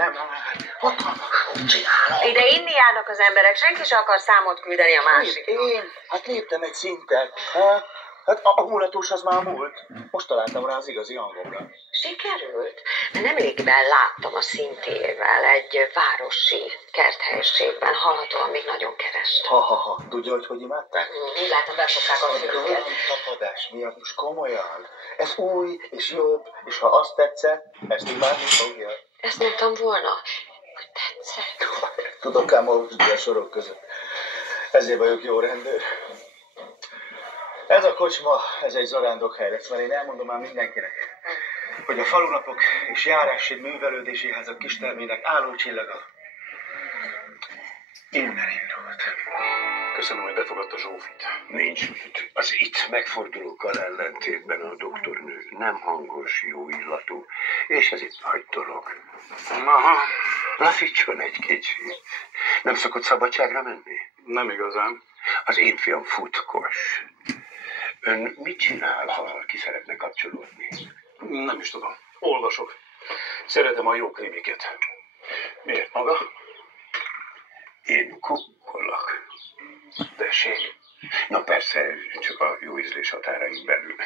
nem, hatalmasan csinálom. Ide inni járnak az emberek, senki sem akar számot küldeni a másiknak. Én? Hát léptem egy szintet. Hát a mulatós az már múlt. Most találtam rá az igazi hangomra. Sikerült? De nemrégiben láttam a Szintével egy városi kerthelyiségben, hallhatóan még nagyon kerest. Ha. Tudja, hogy imádták? Úgy látom, befogták a fülüket. Tapadás miatt most komolyan. Ez új és jobb, és ha azt tetszett, ezt imádni fogja. Ezt mondtam volna, hogy tetszett. Tudok ám olvasni a sorok között. Ezért vagyok jó rendőr. Ez a kocsma, ez egy zarándokhely lesz, mert én elmondom már mindenkinek, hogy a falunapok és járási művelődési házak kistermének állócsillaga innen indult. Köszönöm, hogy befogadta Zsófit. Nincs mit. Az itt megfordulókkal ellentétben a doktornő nem hangos, jó illatú, és ez itt nagy dolog. Aha. Lafítson egy kicsit. Nem szokott szabadságra menni? Nem igazán. Az én fiam futkos. Ön mit csinál, ha ki szeretne kapcsolódni? Nem is tudom. Olvasok. Szeretem a jó krimiket. Miért maga? Én kukkolok. Tessék. Na persze, csak a jó ízlés határain belül.